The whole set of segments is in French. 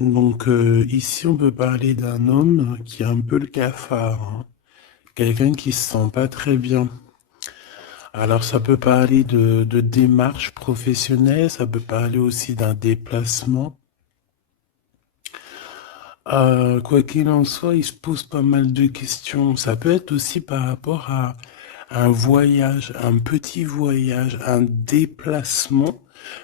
Donc ici, on peut parler d'un homme qui a un peu le cafard, hein. Quelqu'un qui se sent pas très bien. Alors ça peut parler de démarche professionnelle, ça peut parler aussi d'un déplacement. Quoi qu'il en soit, il se pose pas mal de questions. Ça peut être aussi par rapport à un voyage, un petit voyage, un déplacement,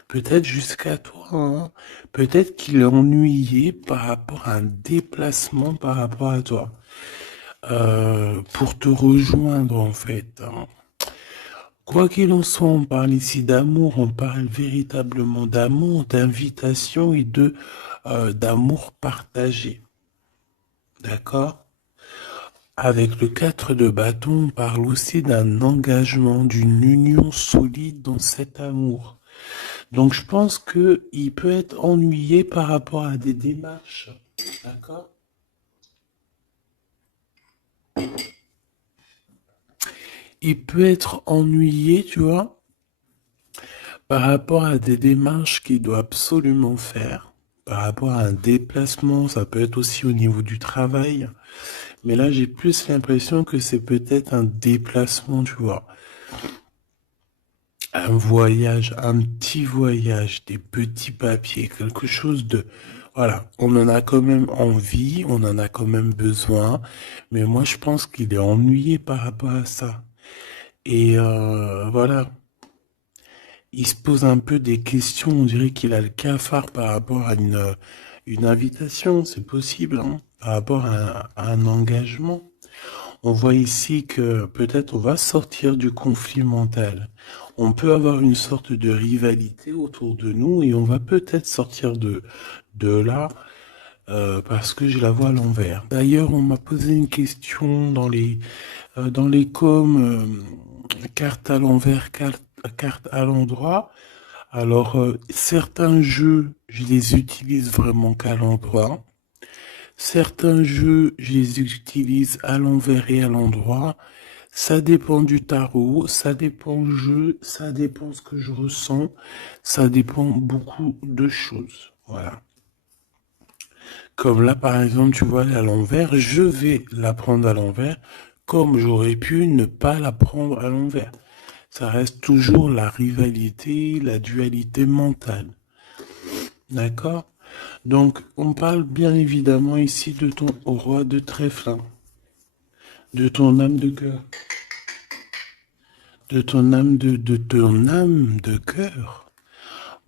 peut-être jusqu'à toi, hein. Peut-être qu'il est ennuyé par rapport à un déplacement par rapport à toi. Pour te rejoindre en fait, hein. Quoi qu'il en soit, on parle ici d'amour, on parle véritablement d'amour, d'invitation et de d'amour partagé. D'accord? Avec le 4 de bâton, on parle aussi d'un engagement, d'une union solide dans cet amour. Donc je pense que il peut être ennuyé par rapport à des démarches. D'accord? Il peut être ennuyé, tu vois, par rapport à des démarches qu'il doit absolument faire. Par rapport à un déplacement, ça peut être aussi au niveau du travail. Mais là, j'ai plus l'impression que c'est peut-être un déplacement, tu vois. Un voyage, un petit voyage, des petits papiers, quelque chose de... Voilà, on en a quand même envie, on en a quand même besoin, mais moi je pense qu'il est ennuyé par rapport à ça. Et voilà, il se pose un peu des questions, on dirait qu'il a le cafard par rapport à une invitation, c'est possible, hein, par rapport à un engagement. On voit ici que peut-être on va sortir du conflit mental. On peut avoir une sorte de rivalité autour de nous et on va peut-être sortir de là parce que je la vois à l'envers. D'ailleurs, on m'a posé une question dans les coms, carte à l'envers, carte à l'endroit. Alors, certains jeux, je les utilise vraiment qu'à l'endroit. Certains jeux, je les utilise à l'envers et à l'endroit. Ça dépend du tarot, ça dépend du jeu, ça dépend ce que je ressens, ça dépend beaucoup de choses. Voilà. Comme là, par exemple, tu vois, à l'envers, je vais la prendre à l'envers, comme j'aurais pu ne pas la prendre à l'envers. Ça reste toujours la rivalité, la dualité mentale. D'accord? Donc, on parle bien évidemment ici de ton roi de trèfle, hein, de ton âme de cœur, de ton âme de cœur.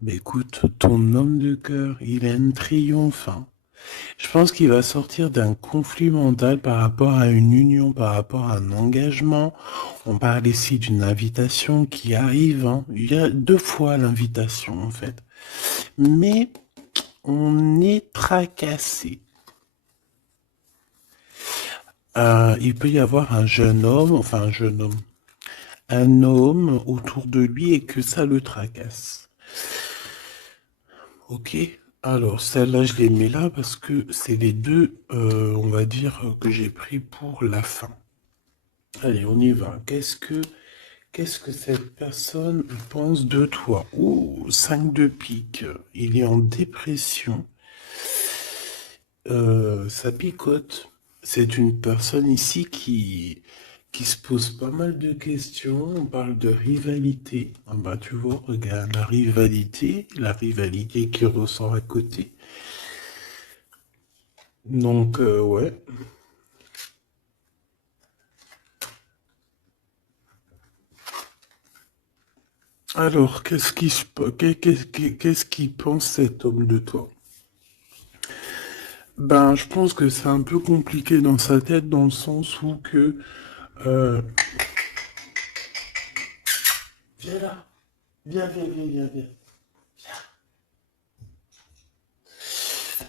Mais écoute, ton homme de cœur, il a un triomphe, hein. Je pense qu'il va sortir d'un conflit mental par rapport à une union, par rapport à un engagement. On parle ici d'une invitation qui arrive, hein. Il y a deux fois l'invitation, en fait. Mais on est tracassé. Il peut y avoir un jeune homme, enfin un homme autour de lui et que ça le tracasse. Ok, alors celle-là je les mets là parce que c'est les deux, on va dire, que j'ai pris pour la fin. Allez, on y va. Qu'est-ce que cette personne pense de toi? Oh, 5 de pique. Il est en dépression. Ça picote. C'est une personne ici qui se pose pas mal de questions. On parle de rivalité. Ah bah tu vois, regarde la rivalité qui ressort à côté. Donc ouais. Alors, qu'est-ce qu'il pense cet homme de toi? Ben, je pense que c'est un peu compliqué dans sa tête dans le sens où que euh, viens là, viens.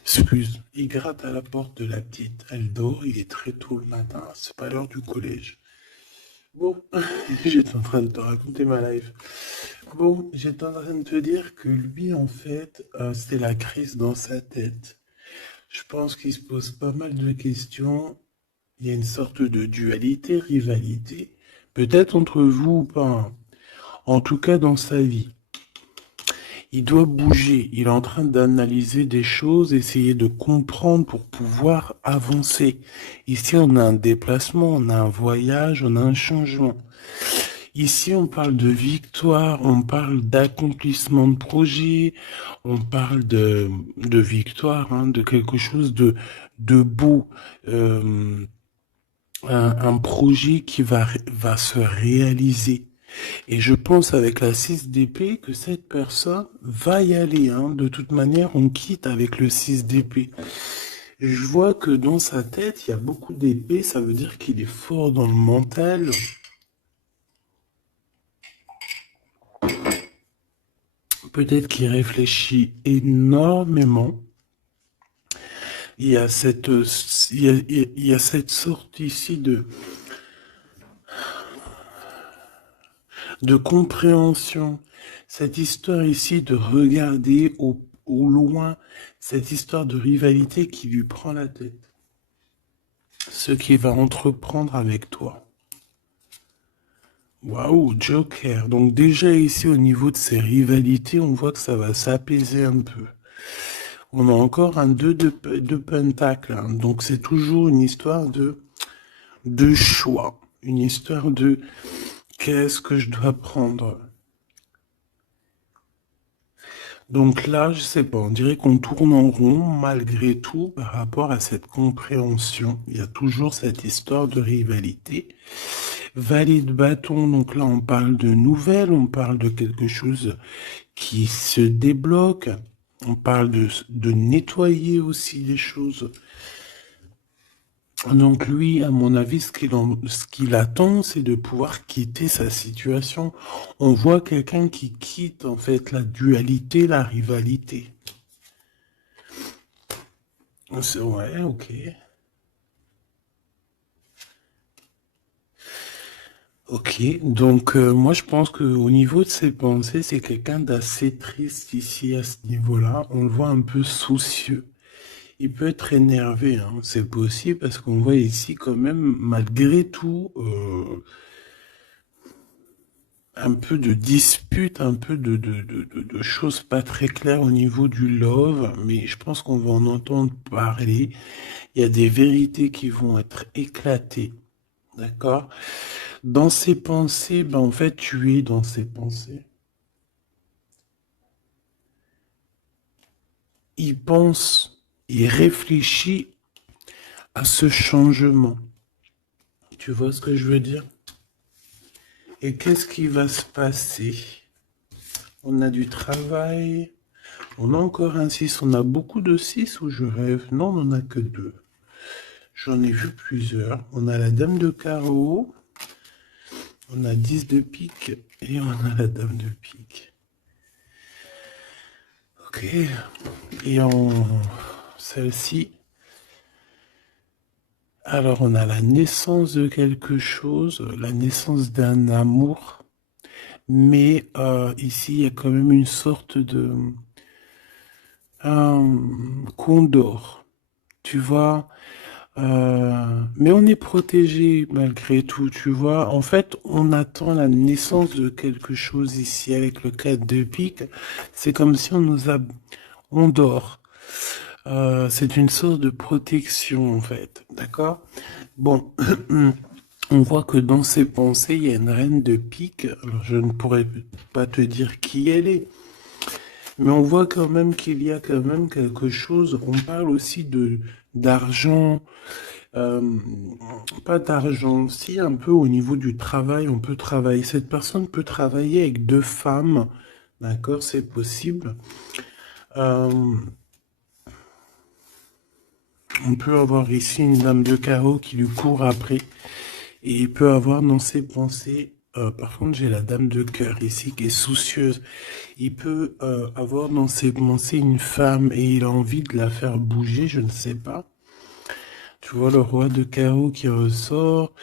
Excuse, il gratte à la porte de la petite. Elle dort, il est très tôt le matin, c'est pas l'heure du collège. Bon, j'étais en train de te raconter ma life. Bon, j'étais en train de te dire que lui, en fait, c'est la crise dans sa tête. Je pense qu'il se pose pas mal de questions. Il y a une sorte de dualité, rivalité, peut-être entre vous ou pas, hein. En tout cas dans sa vie. Il doit bouger. Il est en train d'analyser des choses, essayer de comprendre pour pouvoir avancer. Ici, on a un déplacement, on a un voyage, on a un changement. Ici, on parle de victoire, on parle d'accomplissement de projet, on parle de victoire, hein, de quelque chose de beau, euh, un projet qui va se réaliser. Et je pense avec la 6 d'épée que cette personne va y aller, hein. De toute manière, on quitte avec le 6 d'épée. Je vois que dans sa tête, il y a beaucoup d'épées, ça veut dire qu'il est fort dans le mental. Peut-être qu'il réfléchit énormément. Il y a il y a cette sorte ici de compréhension. Cette histoire ici de regarder au loin, cette histoire de rivalité qui lui prend la tête. Ce qu'il va entreprendre avec toi. Waouh, Joker. Donc déjà ici au niveau de ces rivalités, on voit que ça va s'apaiser un peu. On a encore un 2 de pentacle, hein. Donc c'est toujours une histoire de choix. Une histoire de qu'est-ce que je dois prendre. Donc là, je sais pas, on dirait qu'on tourne en rond malgré tout par rapport à cette compréhension. Il y a toujours cette histoire de rivalité. Valet de bâton, donc là on parle de nouvelles, on parle de quelque chose qui se débloque, on parle de nettoyer aussi les choses. Donc lui, à mon avis, ce qu'il attend, c'est de pouvoir quitter sa situation. On voit quelqu'un qui quitte en fait la dualité, la rivalité. Ouais, ok. Ok, donc moi je pense que au niveau de ses pensées, c'est quelqu'un d'assez triste ici à ce niveau-là. On le voit un peu soucieux. Il peut être énervé, hein. C'est possible parce qu'on voit ici quand même, malgré tout, un peu de dispute, un peu de choses pas très claires au niveau du love, mais je pense qu'on va en entendre parler. Il y a des vérités qui vont être éclatées, d'accord? Dans ses pensées, ben en fait, tu es dans ses pensées. Il pense, il réfléchit à ce changement. Tu vois ce que je veux dire? Et qu'est-ce qui va se passer? On a du travail. On a encore un 6. On a beaucoup de 6 ou je rêve? Non, on n'en a que 2. J'en ai vu plusieurs. On a la dame de carreau. On a 10 de pique. Et on a la dame de pique. Ok. Et en celle-ci. Alors, on a la naissance de quelque chose. La naissance d'un amour. Mais ici, il y a quand même une sorte de... un condor. Tu vois, mais on est protégé malgré tout, tu vois. En fait, on attend la naissance de quelque chose ici avec le 4 de pique. C'est comme si on dort. C'est une sorte de protection, en fait. D'accord? Bon, on voit que dans ses pensées, il y a une reine de pique. Alors, je ne pourrais pas te dire qui elle est. Mais on voit quand même qu'il y a quand même quelque chose. On parle aussi de d'argent, euh, pas d'argent, si un peu au niveau du travail, on peut travailler. Cette personne peut travailler avec deux femmes, d'accord, c'est possible. Euh, on peut avoir ici une dame de carreau qui lui court après, et il peut avoir dans ses pensées. Par contre, j'ai la dame de cœur ici qui est soucieuse. Il peut avoir dans ses pensées une femme et il a envie de la faire bouger, je ne sais pas. Tu vois le roi de carreau qui ressort.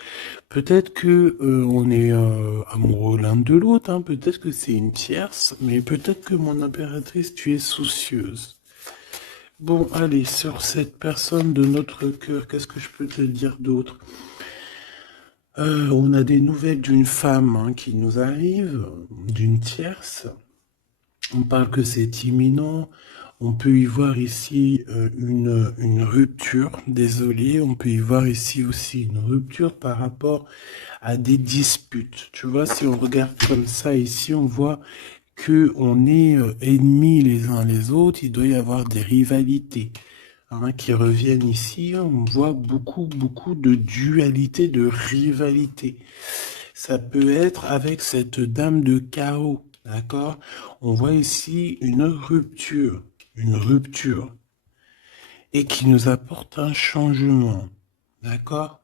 Peut-être que on est amoureux l'un de l'autre, hein. Peut-être que c'est une tierce, mais peut-être que mon impératrice, tu es soucieuse. Bon, allez, sur cette personne de notre cœur, qu'est-ce que je peux te dire d'autre? On a des nouvelles d'une femme hein, qui nous arrive, d'une tierce. On parle que c'est imminent. On peut y voir ici une rupture. Désolé, on peut y voir ici aussi une rupture par rapport à des disputes. Tu vois, si on regarde comme ça ici, on voit que on est ennemis les uns les autres. Il doit y avoir des rivalités qui reviennent ici. On voit beaucoup de dualité, de rivalité. Ça peut être avec cette dame de carreau, d'accord? On voit ici une rupture, et qui nous apporte un changement, d'accord?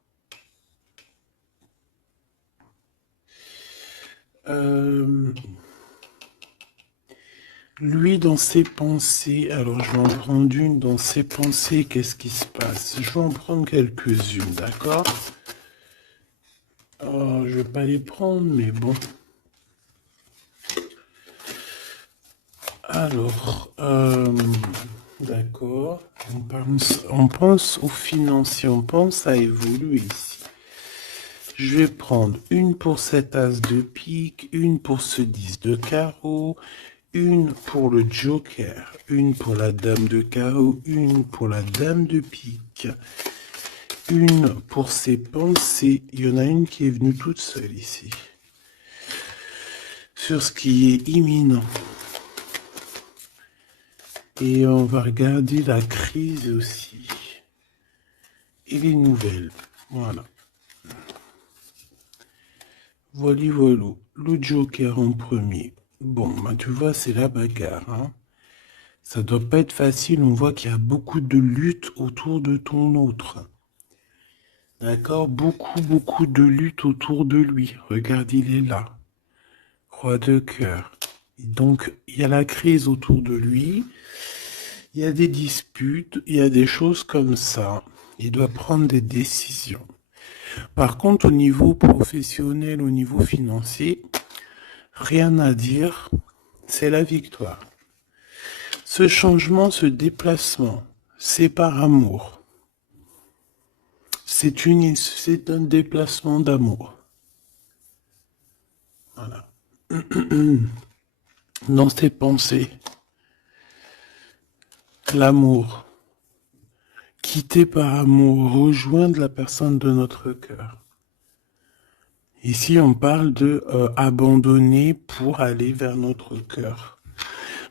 Lui, dans ses pensées, alors je vais en prendre une, dans ses pensées, qu'est-ce qui se passe? Je vais en prendre quelques-unes, d'accord? Oh, je vais pas les prendre, mais bon. Alors, d'accord. On pense aux financiers, on pense à évoluer ici. Je vais prendre une pour cet as de pique, une pour ce 10 de carreau, une pour le joker, une pour la dame de carreau, une pour la dame de pique, une pour ses pensées. Il y en a une qui est venue toute seule ici. Sur ce qui est imminent. Et on va regarder la crise aussi. Et les nouvelles. Voilà. Voilà. Le joker en premier. Bon, bah tu vois, c'est la bagarre. Hein. Ça doit pas être facile. On voit qu'il y a beaucoup de lutte autour de ton autre. D'accord? Beaucoup de lutte autour de lui. Regarde, il est là. Roi de cœur. Donc, il y a la crise autour de lui. Il y a des disputes. Il y a des choses comme ça. Il doit prendre des décisions. Par contre, au niveau professionnel, au niveau financier, rien à dire. C'est la victoire. Ce changement, ce déplacement, c'est par amour. C'est un déplacement d'amour. Voilà. Dans tes pensées, l'amour. Quitter par amour, rejoindre la personne de notre cœur. Ici, on parle de abandonner pour aller vers notre cœur.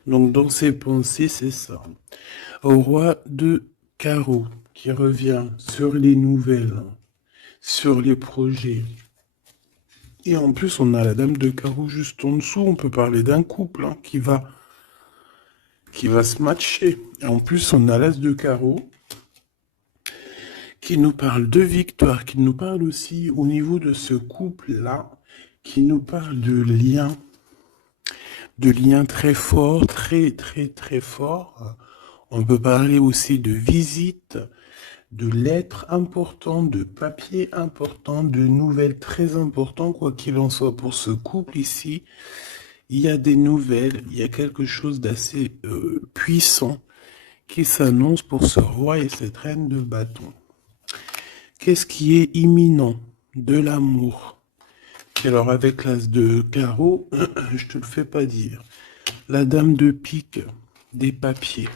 Donc, dans ses pensées, c'est ça. Au roi de carreau, qui revient sur les nouvelles, sur les projets. Et en plus, on a la dame de carreau juste en dessous. On peut parler d'un couple qui va se matcher. Et en plus, on a l'as de carreau qui nous parle de victoire, qui nous parle aussi au niveau de ce couple-là, qui nous parle de liens très forts, très forts. On peut parler aussi de visites, de lettres importantes, de papiers importants, de nouvelles très importantes, quoi qu'il en soit pour ce couple ici. Il y a des nouvelles, il y a quelque chose d'assez puissant qui s'annonce pour ce roi et cette reine de bâton. Qu'est-ce qui est imminent? De l'amour. Et alors avec l'as de carreau, je te le fais pas dire. La dame de pique, des papiers.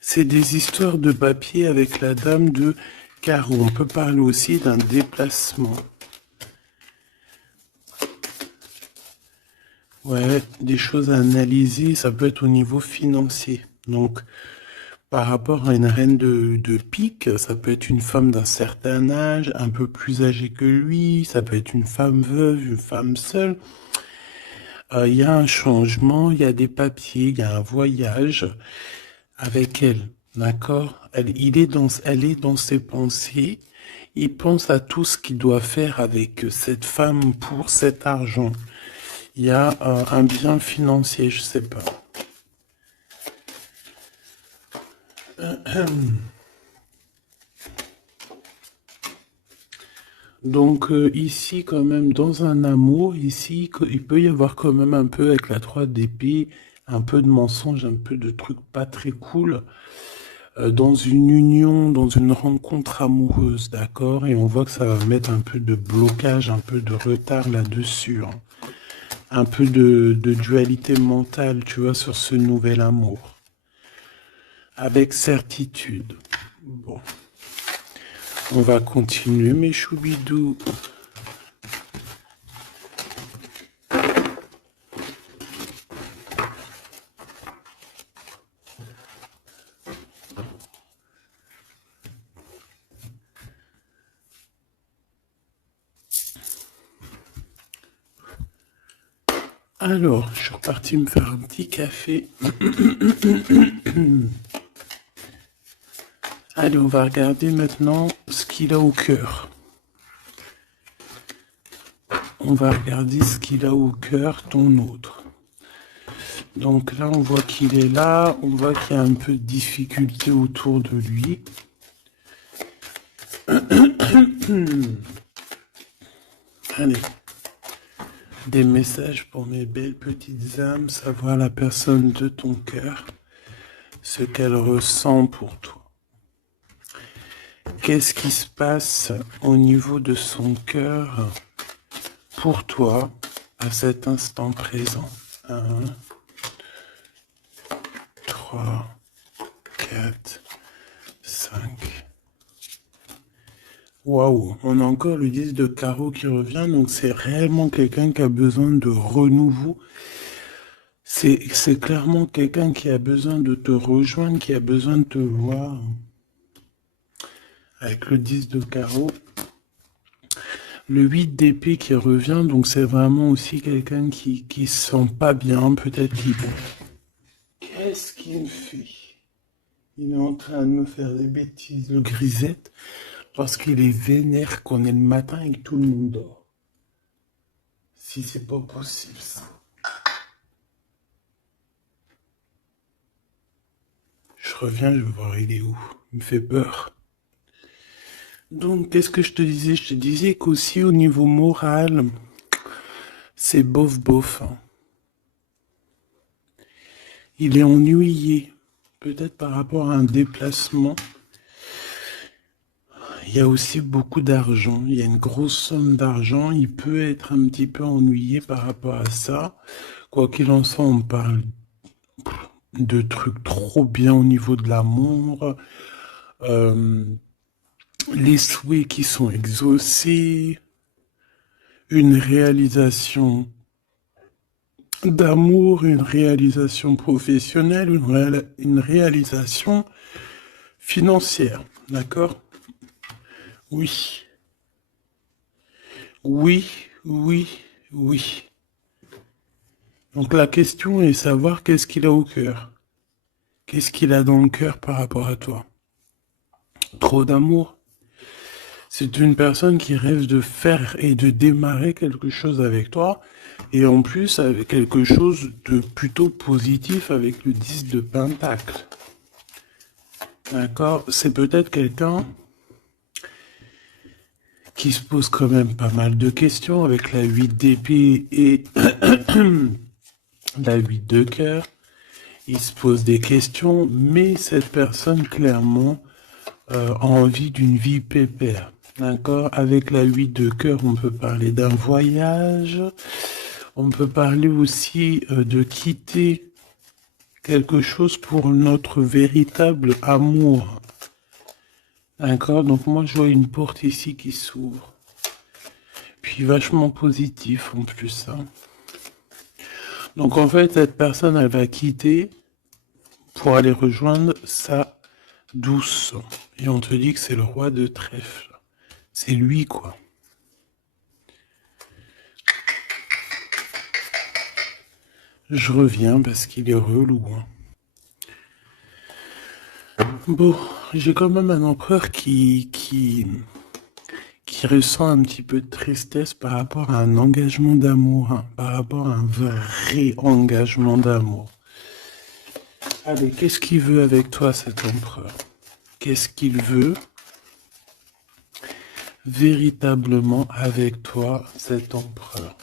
C'est des histoires de papier avec la dame de carreau. On peut parler aussi d'un déplacement. Ouais, des choses à analyser, ça peut être au niveau financier. Donc, par rapport à une reine de pique, ça peut être une femme d'un certain âge, un peu plus âgée que lui, ça peut être une femme veuve, une femme seule. Il y a un changement, il y a des papiers, il y a un voyage avec elle, d'accord? Elle est dans ses pensées, il pense à tout ce qu'il doit faire avec cette femme pour cet argent. Il y a un bien financier, je sais pas. Donc ici quand même dans un amour, ici il peut y avoir quand même un peu avec la 3 d'épée, un peu de mensonge, un peu de trucs pas très cool. dans une union, dans une rencontre amoureuse, d'accord? Et on voit que ça va mettre un peu de blocage, un peu de retard là-dessus, hein. Un peu de dualité mentale, tu vois, sur ce nouvel amour. Avec certitude. Bon. On va continuer, mes choubidous. Alors, je suis reparti me faire un petit café. Allez, on va regarder maintenant ce qu'il a au cœur. On va regarder ce qu'il a au cœur, ton autre. Donc là, on voit qu'il est là. On voit qu'il y a un peu de difficulté autour de lui. Allez. Des messages pour mes belles petites âmes, savoir la personne de ton cœur, ce qu'elle ressent pour toi. Qu'est-ce qui se passe au niveau de son cœur pour toi à cet instant présent? 1, 3, 4, 5. Waouh, on a encore le 10 de carreau qui revient, donc c'est réellement quelqu'un qui a besoin de renouveau. C'est clairement quelqu'un qui a besoin de te rejoindre, qui a besoin de te voir. Avec le 10 de carreau. Le 8 d'épée qui revient, donc c'est vraiment aussi quelqu'un qui se sent pas bien, peut-être qu'il... Qu'est-ce qu'il me fait? Il est en train de me faire des bêtises, le grisette, parce qu'il est vénère qu'on est le matin et que tout le monde dort. Si c'est pas possible, ça. Je reviens, je vais voir il est où. Il me fait peur. Donc, qu'est-ce que je te disais? Je te disais qu'aussi au niveau moral, c'est bof, hein. Il est ennuyé, peut-être par rapport à un déplacement. Il y a aussi beaucoup d'argent, il y a une grosse somme d'argent. Il peut être un petit peu ennuyé par rapport à ça. Quoi qu'il en soit, on parle de trucs trop bien au niveau de l'amour. Les souhaits qui sont exaucés. Une réalisation d'amour, une réalisation professionnelle, une réalisation financière. D'accord? Oui. Oui, oui, oui. Donc la question est savoir qu'est-ce qu'il a au cœur. Qu'est-ce qu'il a dans le cœur par rapport à toi? Trop d'amour? C'est une personne qui rêve de faire et de démarrer quelque chose avec toi. Et en plus, avec quelque chose de plutôt positif avec le 10 de Pentacle. D'accord? C'est peut-être quelqu'un qui se pose quand même pas mal de questions avec la 8 d'épée et la 8 de cœur. Il se pose des questions, mais cette personne, clairement, a envie d'une vie pépère. D'accord? Avec la 8 de cœur, on peut parler d'un voyage. On peut parler aussi de quitter quelque chose pour notre véritable amour. D'accord? Donc moi, je vois une porte ici qui s'ouvre. Puis vachement positif en plus. Hein. Donc en fait, cette personne, elle va quitter pour aller rejoindre sa douce. Et on te dit que c'est le roi de trèfle. C'est lui, quoi. Je reviens parce qu'il est relou. Hein. Bon, j'ai quand même un empereur qui ressent un petit peu de tristesse par rapport à un engagement d'amour, hein, par rapport à un vrai engagement d'amour. Allez, qu'est-ce qu'il veut avec toi, cet empereur? Qu'est-ce qu'il veut véritablement avec toi, cet empereur?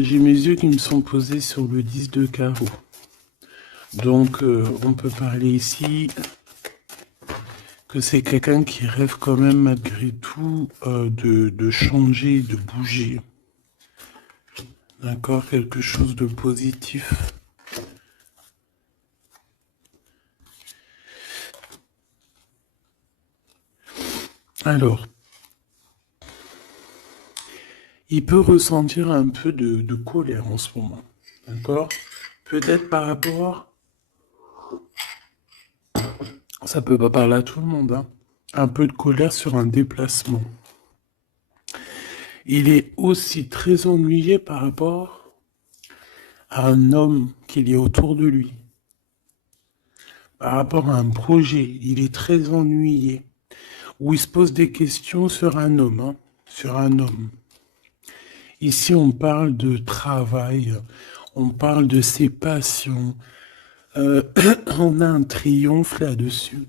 J'ai mes yeux qui me sont posés sur le 10 de carreau. Donc, on peut parler ici que c'est quelqu'un qui rêve quand même malgré tout de changer, de bouger. D'accord, quelque chose de positif. Alors, il peut ressentir un peu de colère en ce moment. D'accord? Peut-être par rapport, ça peut pas parler à tout le monde, hein. Un peu de colère sur un déplacement. Il est aussi très ennuyé par rapport à un homme qu'il y a autour de lui. Par rapport à un projet, il est très ennuyé. Ou il se pose des questions sur un homme, hein, sur un homme. Ici, on parle de travail, on parle de ses passions. On a un triomphe là-dessus.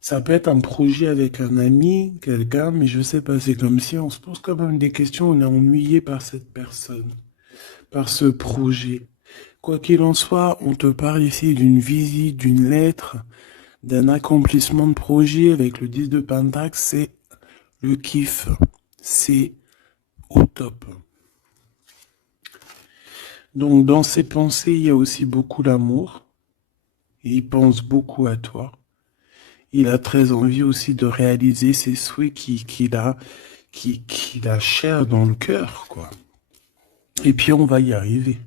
Ça peut être un projet avec un ami, quelqu'un, mais je sais pas, c'est comme si on se pose quand même des questions, on est ennuyé par cette personne, par ce projet. Quoi qu'il en soit, on te parle ici d'une visite, d'une lettre, d'un accomplissement de projet avec le 10 de Pentacle, c'est le kiff. C'est au top. Donc dans ses pensées, il y a aussi beaucoup d'amour. Il pense beaucoup à toi. Il a très envie aussi de réaliser ses souhaits qu'il a cher dans le cœur, quoi. Et puis on va y arriver.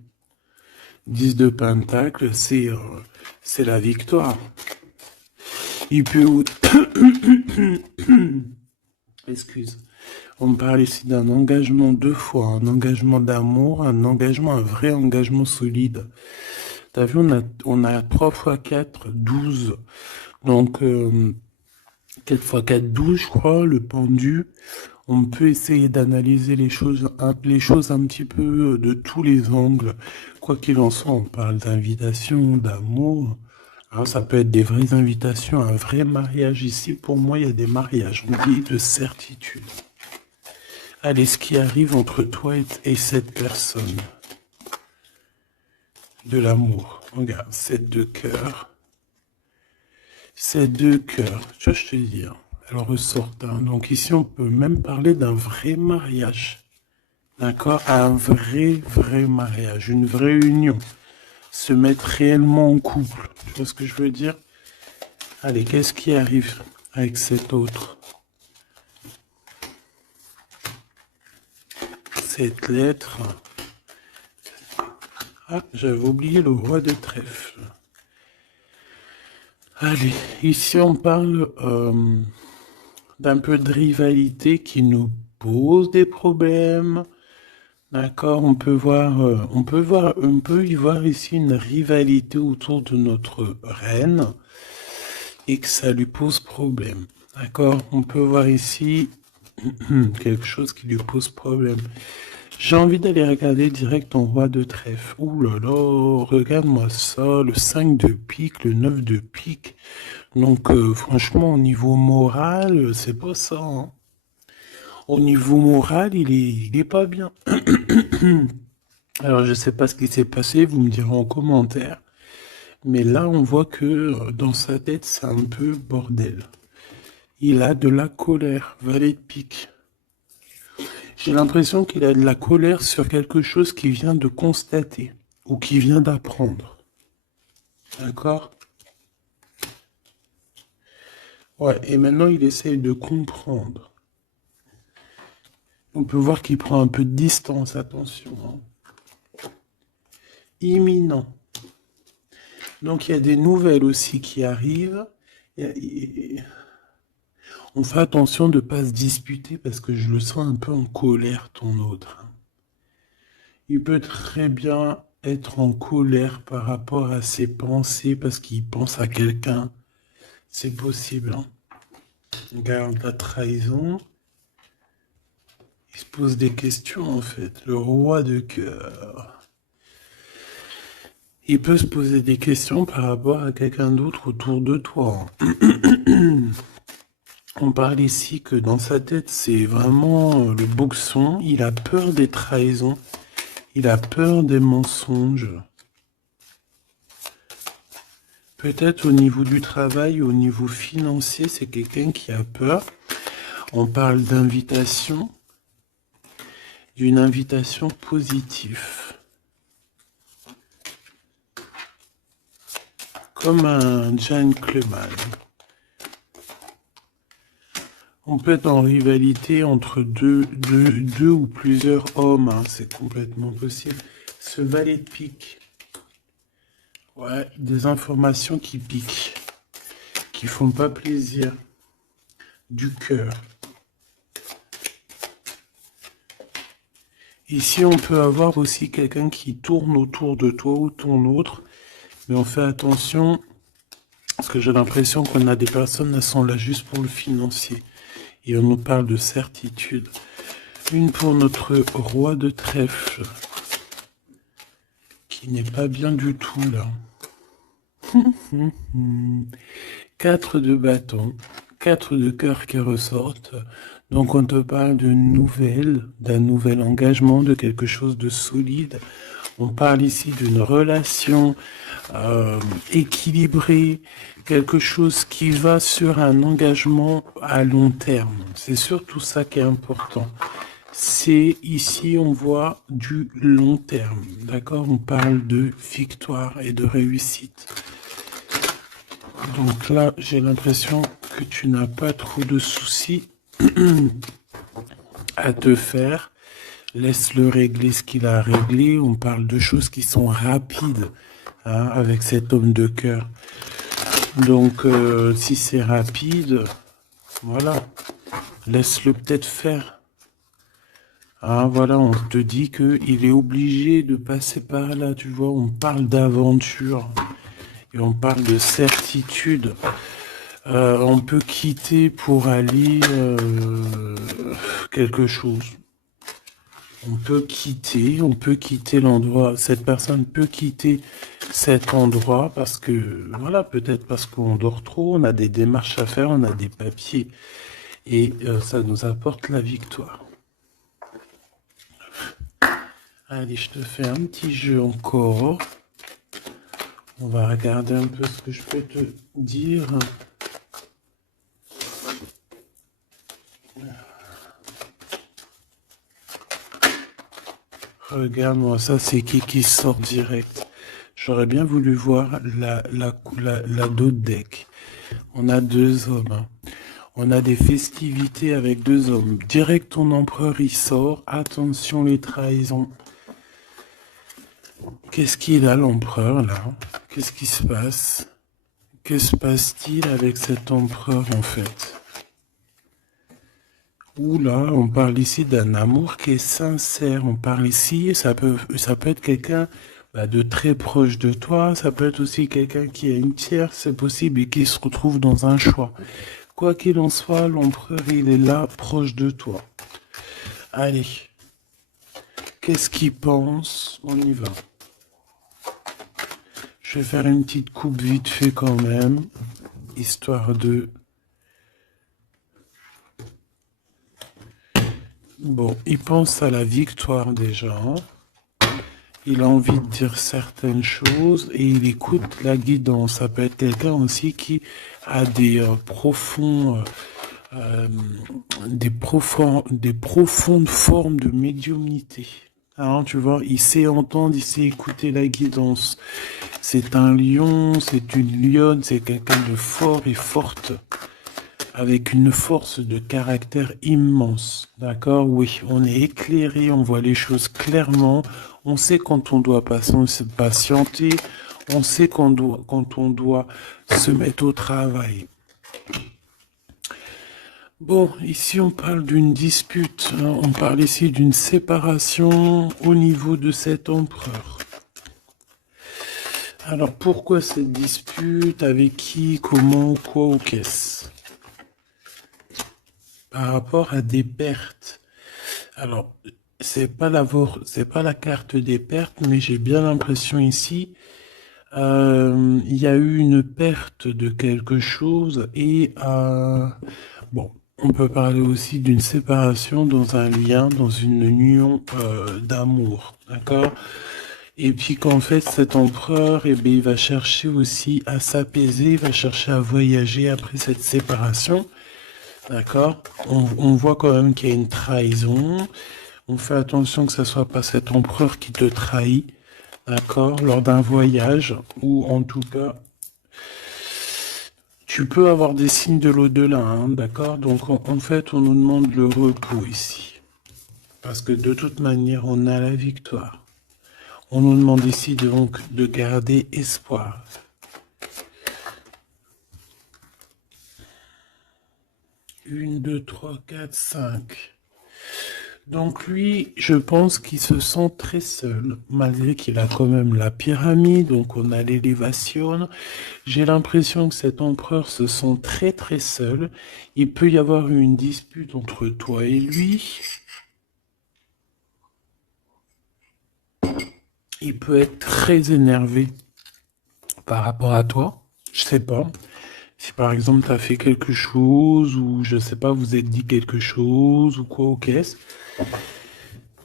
10 de Pentacle, c'est la victoire. Il peut... Excuse. On parle ici d'un engagement deux fois, un engagement d'amour, un engagement, un vrai engagement solide. T'as vu, on a 3 x 4, 12. Donc, 4 x 4, 12, je crois, le pendu. On peut essayer d'analyser les choses un petit peu de tous les angles. Quoi qu'il en soit, on parle d'invitation, d'amour. Alors, ça peut être des vraies invitations, un vrai mariage. Ici, pour moi, il y a des mariages. On dit de certitude. Allez, ce qui arrive entre toi et cette personne. De l'amour. Regarde, 7 de cœur. 7 de cœur. Tu vois, je te dis. Elle ressort. Hein. Donc ici, on peut même parler d'un vrai mariage. D'accord? Un vrai mariage. Une vraie union. Se mettre réellement en couple. Tu vois ce que je veux dire? Allez, qu'est-ce qui arrive avec cet autre? Cette lettre. Ah, j'avais oublié le roi de trèfle. Allez, ici on parle d'un peu de rivalité qui nous pose des problèmes. D'accord, on peut y voir ici une rivalité autour de notre reine et que ça lui pose problème. D'accord, on peut voir ici quelque chose qui lui pose problème. J'ai envie d'aller regarder direct ton roi de trèfle. Ouh là là, regarde-moi ça, le 5 de pique, le 9 de pique. Donc franchement, au niveau moral, c'est pas ça. Hein. Au niveau moral, il est pas bien. Alors je sais pas ce qui s'est passé, vous me direz en commentaire. Mais là, on voit que dans sa tête, c'est un peu bordel. Il a de la colère, valet de pique. J'ai l'impression qu'il a de la colère sur quelque chose qu'il vient de constater ou qu'il vient d'apprendre. D'accord? Ouais, et maintenant il essaye de comprendre. On peut voir qu'il prend un peu de distance, attention. Hein. Imminent. Donc il y a des nouvelles aussi qui arrivent. On fait attention de ne pas se disputer parce que je le sens un peu en colère, ton autre. Il peut très bien être en colère par rapport à ses pensées parce qu'il pense à quelqu'un. C'est possible. Hein. Regarde la trahison. Il se pose des questions en fait. Le roi de cœur. Il peut se poser des questions par rapport à quelqu'un d'autre autour de toi. On parle ici que dans sa tête, c'est vraiment le boxon. Il a peur des trahisons. Il a peur des mensonges. Peut-être au niveau du travail, au niveau financier, c'est quelqu'un qui a peur. On parle d'invitation, d'une invitation positive. Comme un gentleman. On peut être en rivalité entre deux ou plusieurs hommes, hein, c'est complètement possible. Ce valet de pique. Ouais, des informations qui piquent, qui font pas plaisir. Du cœur. Ici, on peut avoir aussi quelqu'un qui tourne autour de toi ou ton autre, mais on fait attention, parce que j'ai l'impression qu'on a des personnes, elles sont là juste pour le financier. Et on nous parle de certitude. Une pour notre roi de trèfle, qui n'est pas bien du tout, là. 4 de bâton, 4 de cœur qui ressortent. Donc on te parle de nouvelles, d'un nouvel engagement, de quelque chose de solide. On parle ici d'une relation équilibrée, quelque chose qui va sur un engagement à long terme. C'est surtout ça qui est important. C'est ici, on voit du long terme, d'accord? On parle de victoire et de réussite. Donc là, j'ai l'impression que tu n'as pas trop de soucis à te faire. Laisse-le régler ce qu'il a réglé. On parle de choses qui sont rapides, hein, avec cet homme de cœur. Donc, si c'est rapide, voilà, laisse-le peut-être faire. Hein, voilà, on te dit qu'il est obligé de passer par là, tu vois. On parle d'aventure et on parle de certitude. On peut quitter pour aller quelque chose. On peut quitter l'endroit. Cette personne peut quitter cet endroit parce que, voilà, peut-être parce qu'on dort trop, on a des démarches à faire, on a des papiers. Et ça nous apporte la victoire. Allez, je te fais un petit jeu encore. On va regarder un peu ce que je peux te dire. Regarde-moi, ça c'est qui sort direct. J'aurais bien voulu voir la dos de deck. On a 2 hommes. Hein. On a des festivités avec 2 hommes. Direct ton empereur il sort. Attention les trahisons. Qu'est-ce qu'il a l'empereur là? Qu'est-ce qui se passe? Que se passe-t-il avec cet empereur en fait? Oula, on parle ici d'un amour qui est sincère. On parle ici, ça peut être quelqu'un de très proche de toi. Ça peut être aussi quelqu'un qui a une tierce, c'est possible, et qui se retrouve dans un choix. Quoi qu'il en soit, l'empereur, il est là, proche de toi. Allez. Qu'est-ce qu'il pense? On y va. Je vais faire une petite coupe vite fait quand même, histoire de... Bon, il pense à la victoire déjà. Il a envie de dire certaines choses et il écoute la guidance. Ça peut être quelqu'un aussi qui a des profondes formes de médiumnité. Hein, tu vois, il sait entendre, il sait écouter la guidance. C'est un lion, c'est une lionne, c'est quelqu'un de fort et forte, avec une force de caractère immense. D'accord? Oui, on est éclairé, on voit les choses clairement, on sait quand on doit patienter, on sait quand on doit se mettre au travail. Bon, ici on parle d'une dispute, hein, on parle ici d'une séparation au niveau de cet empereur. Alors pourquoi cette dispute? Avec qui? Comment? Quoi ou qu'est-ce? Par rapport à des pertes. Alors, c'est pas la carte des pertes, mais j'ai bien l'impression ici, il y a eu une perte de quelque chose et bon, on peut parler aussi d'une séparation dans un lien, dans une union d'amour, d'accord? Et puis qu'en fait, cet empereur, eh bien, il va chercher aussi à s'apaiser, il va chercher à voyager après cette séparation. D'accord? On voit quand même qu'il y a une trahison. On fait attention que ce soit pas cet empereur qui te trahit. D'accord? Lors d'un voyage, ou en tout cas, tu peux avoir des signes de l'au-delà, hein, d'accord? Donc en fait, on nous demande le repos ici. Parce que de toute manière, on a la victoire. On nous demande ici donc de garder espoir. Une, deux, trois, quatre, cinq. Donc lui, je pense qu'il se sent très seul, malgré qu'il a quand même la pyramide, donc on a l'élévation. J'ai l'impression que cet empereur se sent très très seul. Il peut y avoir une dispute entre toi et lui. Il peut être très énervé par rapport à toi. Je sais pas. Si par exemple tu as fait quelque chose, ou je sais pas, vous êtes dit quelque chose, ou quoi, ou qu'est-ce.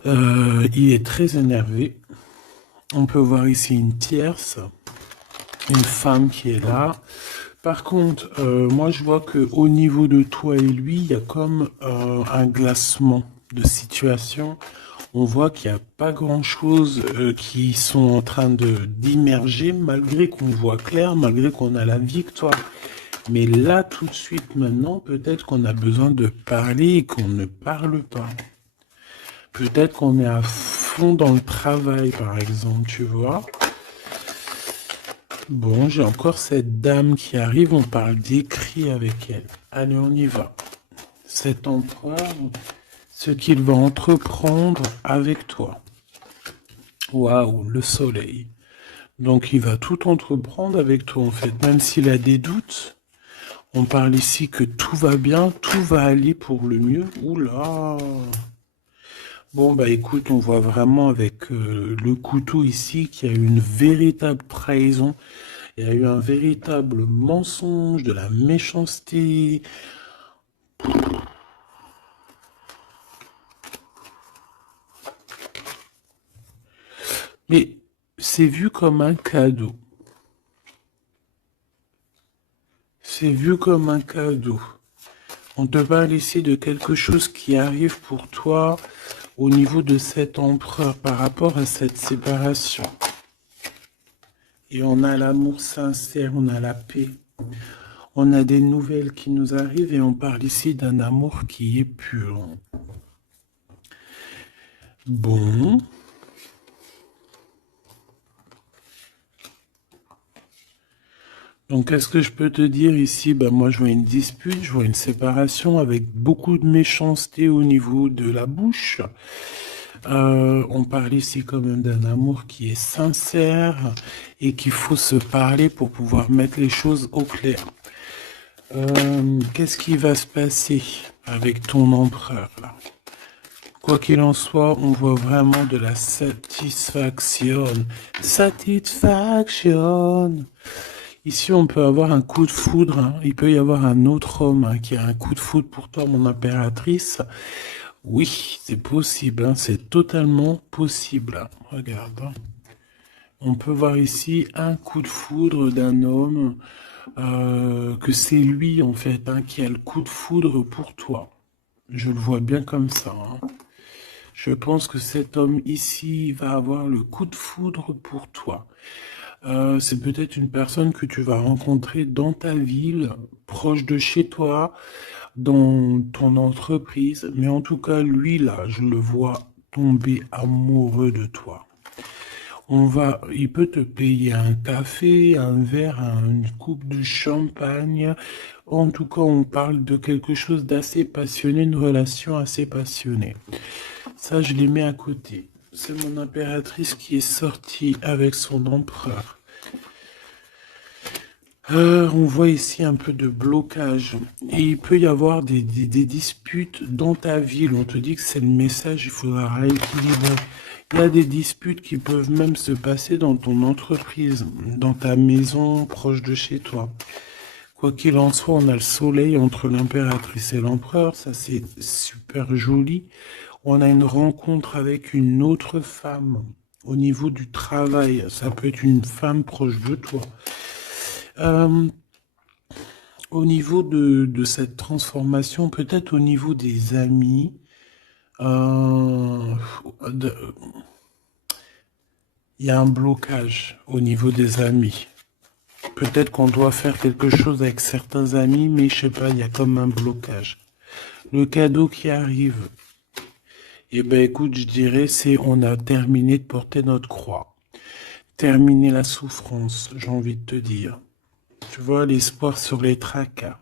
Il est très énervé. On peut voir ici une tierce, une femme qui est là. Par contre, moi je vois que au niveau de toi et lui, il y a comme un glacement de situation. On voit qu'il n'y a pas grand-chose qui sont en train de d'immerger, malgré qu'on voit clair, malgré qu'on a la victoire. Mais là, tout de suite, maintenant, peut-être qu'on a besoin de parler et qu'on ne parle pas. Peut-être qu'on est à fond dans le travail, par exemple, tu vois. Bon, j'ai encore cette dame qui arrive, on parle d'écrit avec elle. Allez, on y va. Cet empereur, ce qu'il va entreprendre avec toi. Waouh, le soleil. Donc, il va tout entreprendre avec toi, en fait. Même s'il a des doutes, on parle ici que tout va bien, tout va aller pour le mieux. Oula! Bon, bah écoute, on voit vraiment avec le couteau ici qu'il y a eu une véritable trahison. Il y a eu un véritable mensonge, de la méchanceté. Mais c'est vu comme un cadeau. C'est vu comme un cadeau. On te parle ici de quelque chose qui arrive pour toi au niveau de cet empereur par rapport à cette séparation. Et on a l'amour sincère, on a la paix. On a des nouvelles qui nous arrivent et on parle ici d'un amour qui est pur. Bon. Donc, qu'est-ce que je peux te dire ici? Ben, moi, je vois une dispute, je vois une séparation avec beaucoup de méchanceté au niveau de la bouche. On parle ici quand même d'un amour qui est sincère et qu'il faut se parler pour pouvoir mettre les choses au clair. Qu'est-ce qui va se passer avec ton empereur là? Quoi qu'il en soit, on voit vraiment de la satisfaction. Satisfaction. Ici, on peut avoir un coup de foudre, hein. Il peut y avoir un autre homme hein, qui a un coup de foudre pour toi, mon impératrice. Oui, c'est possible, hein, c'est totalement possible, hein. Regarde, hein. On peut voir ici un coup de foudre d'un homme, que c'est lui en fait hein, qui a le coup de foudre pour toi. Je le vois bien comme ça, hein. Je pense que cet homme ici va avoir le coup de foudre pour toi. C'est peut-être une personne que tu vas rencontrer dans ta ville, proche de chez toi, dans ton entreprise. Mais en tout cas, lui, là, je le vois tomber amoureux de toi. Il peut te payer un café, un verre, une coupe de champagne. En tout cas, on parle de quelque chose d'assez passionné, une relation assez passionnée. Ça, je les mets à côté. C'est mon impératrice qui est sortie avec son empereur. On voit ici un peu de blocage. Et il peut y avoir des disputes dans ta ville. On te dit que c'est le message, il faudra rééquilibrer. Il y a des disputes qui peuvent même se passer dans ton entreprise, dans ta maison, proche de chez toi. Quoi qu'il en soit, on a le soleil entre l'impératrice et l'empereur. Ça, c'est super joli. On a une rencontre avec une autre femme. Au niveau du travail, ça peut être une femme proche de toi. Euh, Au niveau de cette transformation, peut-être au niveau des amis, euh, de- il y a un blocage au niveau des amis. Peut-être qu'on doit faire quelque chose avec certains amis, mais je sais pas, il y a comme un blocage. Le cadeau qui arrive, eh ben écoute, je dirais, c'est on a terminé de porter notre croix. Terminer la souffrance, j'ai envie de te dire. Tu vois, l'espoir sur les tracas.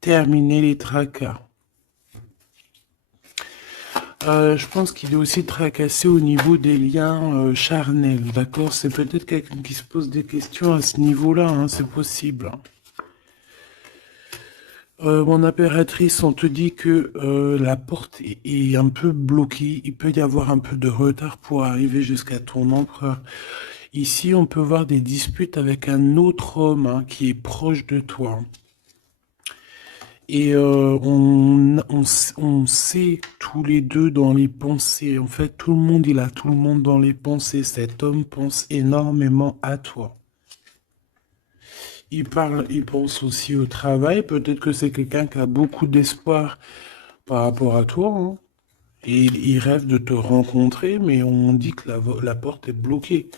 Terminer les tracas. Je pense qu'il est aussi tracassé au niveau des liens charnels, d'accord? C'est peut-être quelqu'un qui se pose des questions à ce niveau-là, hein, c'est possible. Mon impératrice, on te dit que la porte est un peu bloquée. Il peut y avoir un peu de retard pour arriver jusqu'à ton empereur. Ici, on peut voir des disputes avec un autre homme hein, qui est proche de toi. Et on sait tous les deux dans les pensées. En fait, tout le monde, il a tout le monde dans les pensées. Cet homme pense énormément à toi. Il pense aussi au travail. Peut-être que c'est quelqu'un qui a beaucoup d'espoir par rapport à toi, hein. Et il rêve de te rencontrer, mais on dit que la porte est bloquée.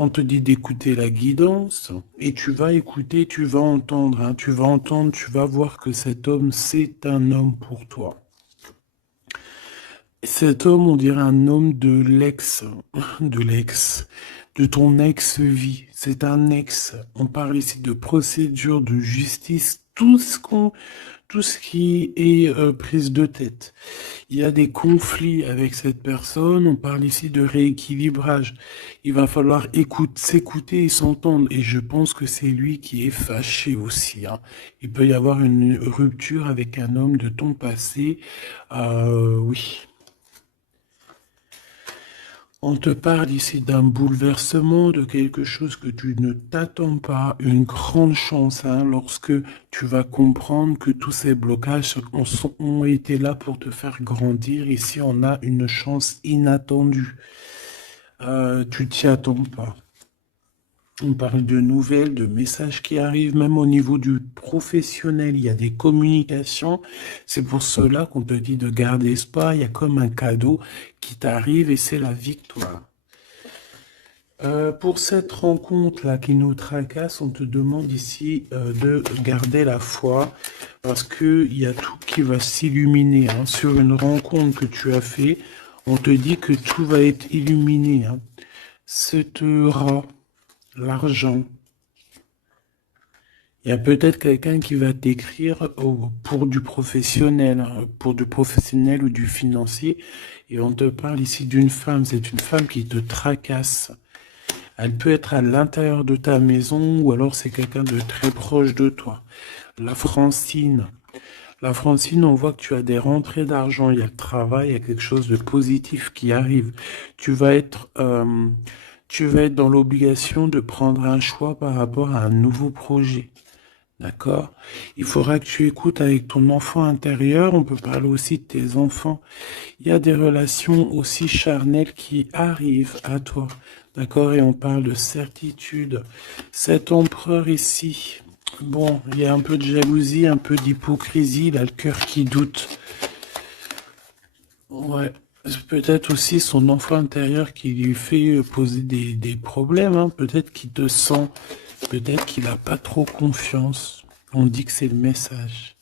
On te dit d'écouter la guidance, et tu vas écouter, tu vas entendre, hein, tu vas entendre, tu vas voir que cet homme, c'est un homme pour toi. Cet homme, on dirait un homme de ton ex-vie. C'est un ex. On parle ici de procédure, de justice, tout ce qui est prise de tête. Il y a des conflits avec cette personne. On parle ici de rééquilibrage. Il va falloir s'écouter et s'entendre. Et je pense que c'est lui qui est fâché aussi, hein. Il peut y avoir une rupture avec un homme de ton passé. Oui. On te parle ici d'un bouleversement, de quelque chose que tu ne t'attends pas, une grande chance, hein, lorsque tu vas comprendre que tous ces blocages ont été là pour te faire grandir. Ici, on a une chance inattendue. Tu t'y attends pas. On parle de nouvelles, de messages qui arrivent, même au niveau du professionnel, il y a des communications. C'est pour cela qu'on te dit de garder espoir. Il y a comme un cadeau qui t'arrive et c'est la victoire. Pour cette rencontre-là qui nous tracasse, on te demande ici de garder la foi parce qu'il y a tout qui va s'illuminer, hein. Sur une rencontre que tu as fait, on te dit que tout va être illuminé, hein. Cette rat, l'argent. Il y a peut-être quelqu'un qui va t'écrire pour du professionnel, hein, pour du professionnel ou du financier. Et on te parle ici d'une femme. C'est une femme qui te tracasse. Elle peut être à l'intérieur de ta maison ou alors c'est quelqu'un de très proche de toi. La Francine. La Francine, on voit que tu as des rentrées d'argent, il y a le travail, il y a quelque chose de positif qui arrive. Tu vas être, euh, tu vas être dans l'obligation de prendre un choix par rapport à un nouveau projet. D'accord? Il faudra que tu écoutes avec ton enfant intérieur. On peut parler aussi de tes enfants. Il y a des relations aussi charnelles qui arrivent à toi. D'accord? Et on parle de certitude. Cet empereur ici, bon, il y a un peu de jalousie, un peu d'hypocrisie, il a le cœur qui doute. Ouais. C'est peut-être aussi son enfant intérieur qui lui fait poser des problèmes, hein. Peut-être qu'il te sent, peut-être qu'il n'a pas trop confiance. On dit que c'est le message.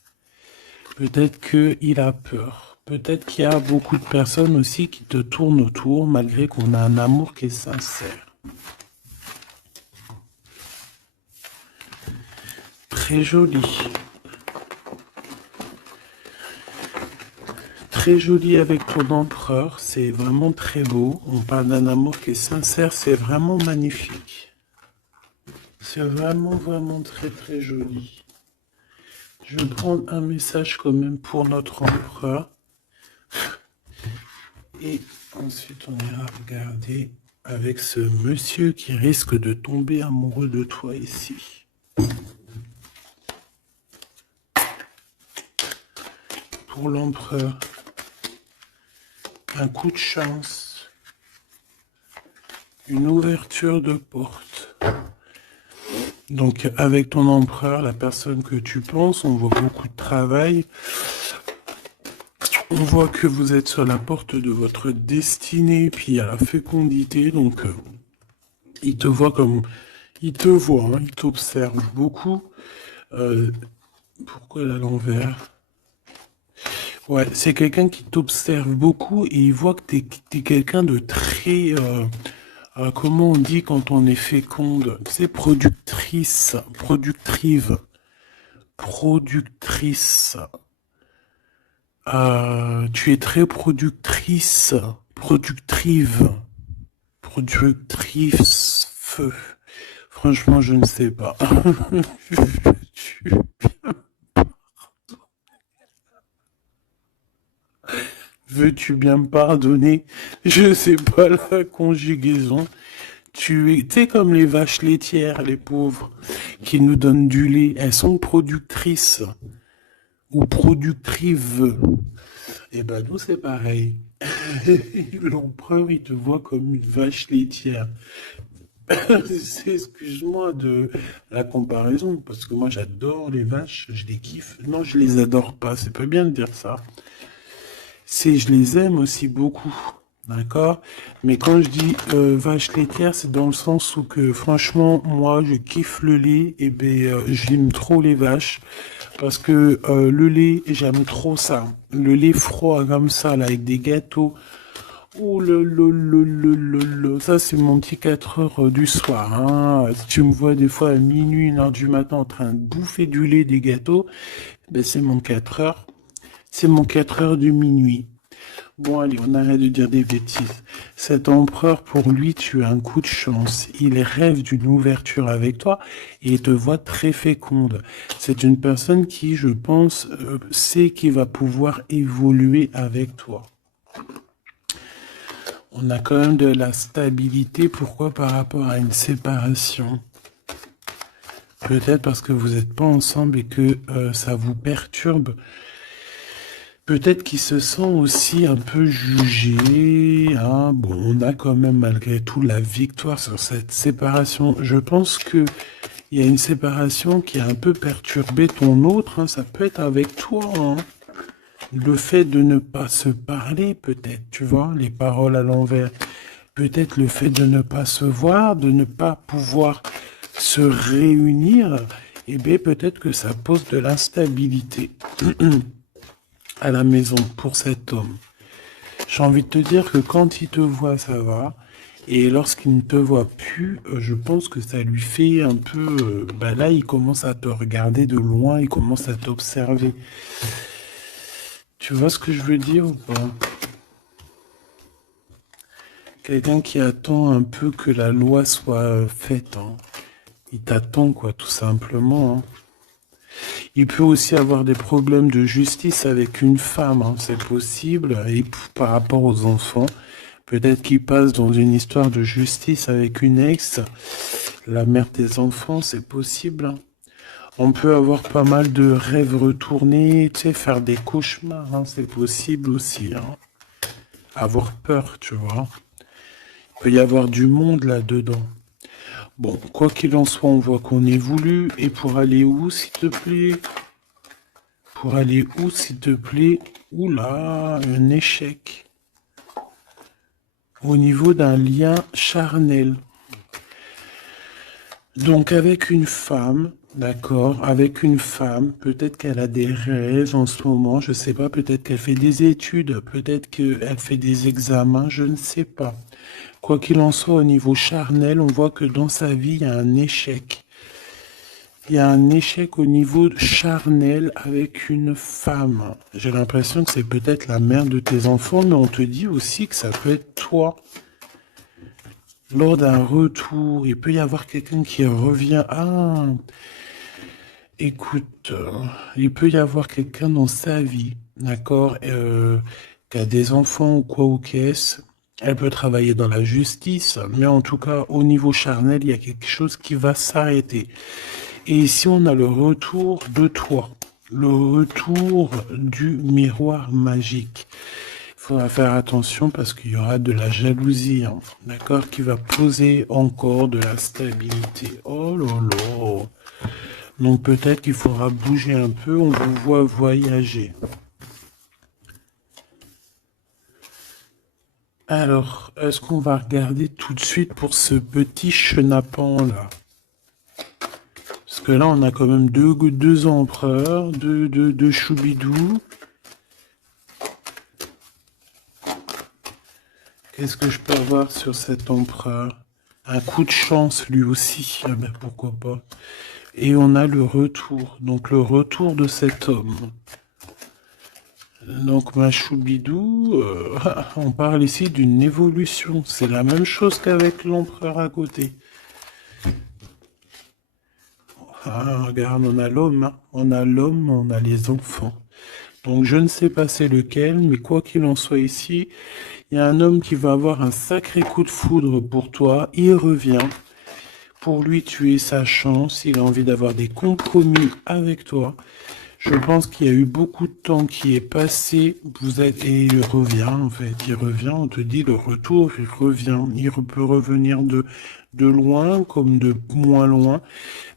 Peut-être qu'il a peur. Peut-être qu'il y a beaucoup de personnes aussi qui te tournent autour malgré qu'on a un amour qui est sincère. Très joli. Très joli avec ton empereur. C'est vraiment très beau. On parle d'un amour qui est sincère. C'est vraiment magnifique. C'est vraiment, vraiment très, très joli. Je vais prendre un message quand même pour notre empereur. Et ensuite, on ira regarder avec ce monsieur qui risque de tomber amoureux de toi ici. pour l'empereur. Un coup de chance. Une ouverture de porte. Donc, avec ton empereur, la personne que tu penses, on voit beaucoup de travail. On voit que vous êtes sur la porte de votre destinée, puis il y a la fécondité, donc il te voit comme... Il te voit, hein, il t'observe beaucoup. Euh, pourquoi là l'envers? Ouais, c'est quelqu'un qui t'observe beaucoup et il voit que t'es quelqu'un de très... comment on dit quand on est féconde? C'est productrice, productive, productrice. Tu es très productrice, productive, productrice, feu. Franchement, je ne sais pas. Tu- Veux-tu bien me pardonner? Je sais pas la conjugaison. Tu sais comme les vaches laitières, les pauvres, qui nous donnent du lait. Elles sont productrices ou productrives. Eh ben, nous, c'est pareil. L'empereur, il te voit comme une vache laitière. Excuse-moi de la comparaison, parce que moi, j'adore les vaches, je les kiffe. Non, je les adore pas, c'est pas bien de dire ça. C'est, je les aime aussi beaucoup. D'accord? Mais quand je dis vache laitière, c'est dans le sens où que franchement, moi, je kiffe le lait et ben j'aime trop les vaches parce que le lait, j'aime trop ça. Le lait froid comme ça, là, avec des gâteaux. Oh ça c'est mon petit 4 heures du soir. Hein. Si tu me vois des fois à minuit, 1 heure du matin en train de bouffer du lait, des gâteaux, ben c'est mon 4 heures. C'est mon 4 heures du minuit. Bon, allez, on arrête de dire des bêtises. Cet empereur, pour lui, tu as un coup de chance. Il rêve d'une ouverture avec toi et il te voit très féconde. C'est une personne qui, je pense, sait qu'il va pouvoir évoluer avec toi. On a quand même de la stabilité. Pourquoi? Par rapport à une séparation. Peut-être parce que vous n'êtes pas ensemble et que ça vous perturbe. Peut-être qu'il se sent aussi un peu jugé. Hein. Bon, on a quand même malgré tout la victoire sur cette séparation. Je pense que il y a une séparation qui a un peu perturbé ton autre. Hein. Ça peut être avec toi. Hein. Le fait de ne pas se parler, peut-être, tu vois, les paroles à l'envers. Peut-être le fait de ne pas se voir, de ne pas pouvoir se réunir. Eh bien, peut-être que ça pose de l'instabilité à la maison pour cet homme. J'ai envie de te dire que quand il te voit, ça va. Et lorsqu'il ne te voit plus, je pense que ça lui fait un peu... bah là, il commence à te regarder de loin, il commence à t'observer. Tu vois ce que je veux dire ou pas? Quelqu'un qui attend un peu que la loi soit faite. Hein. Il t'attend, quoi, tout simplement. Hein. Il peut aussi avoir des problèmes de justice avec une femme, hein, c'est possible. Et par rapport aux enfants, peut-être qu'il passe dans une histoire de justice avec une ex, la mère des enfants, c'est possible. Hein. On peut avoir pas mal de rêves retournés, tu sais, faire des cauchemars, hein, c'est possible aussi. Hein. Avoir peur, tu vois. Il peut y avoir du monde là-dedans. Bon, quoi qu'il en soit, on voit qu'on évolue. Et pour aller où, s'il te plaît? Pour aller où, s'il te plaît? Oula, un échec. Au niveau d'un lien charnel. Donc avec une femme, d'accord, avec une femme, peut-être qu'elle a des rêves en ce moment, je sais pas, peut-être qu'elle fait des études, peut-être qu'elle fait des examens, je ne sais pas. Quoi qu'il en soit, au niveau charnel, on voit que dans sa vie, il y a un échec. Il y a un échec au niveau charnel avec une femme. J'ai l'impression que c'est peut-être la mère de tes enfants, mais on te dit aussi que ça peut être toi. Lors d'un retour, il peut y avoir quelqu'un qui revient. Ah, écoute, il peut y avoir quelqu'un dans sa vie, d'accord, qui a des enfants ou quoi ou qu'est-ce. Elle peut travailler dans la justice, mais en tout cas, au niveau charnel, il y a quelque chose qui va s'arrêter. Et ici, on a le retour de toi. le retour du miroir magique. Il faudra faire attention parce qu'il y aura de la jalousie, hein, d'accord, qui va poser encore de la stabilité. Oh là là. Donc peut-être qu'il faudra bouger un peu, on vous voit voyager. Alors, est-ce qu'on va regarder tout de suite pour ce petit chenapan là? Parce que là, on a quand même deux empereurs, deux choubidous. Qu'est-ce que je peux avoir sur cet empereur? Un coup de chance lui aussi, ah ben pourquoi pas. Et on a le retour, donc le retour de cet homme. Donc ma choubidou, on parle ici d'une évolution. C'est la même chose qu'avec l'empereur à côté. Ah, regarde, on a l'homme, hein. On a l'homme, on a les enfants. Donc je ne sais pas c'est lequel, mais quoi qu'il en soit ici, il y a un homme qui va avoir un sacré coup de foudre pour toi. Il revient. Pour lui, tu es sa chance. Il a envie d'avoir des compromis avec toi. Je pense qu'il y a eu beaucoup de temps qui est passé. Et il revient, en fait. Il revient, on te dit le retour, il revient. Il peut revenir de loin comme de moins loin.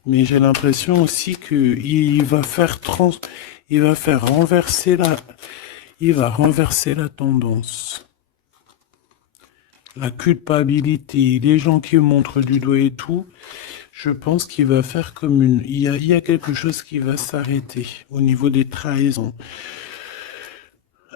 Mais j'ai l'impression aussi qu'il va il va faire renverser il va renverser la tendance. La culpabilité, les gens qui montrent du doigt et tout, je pense qu'il va faire comme il y a quelque chose qui va s'arrêter au niveau des trahisons.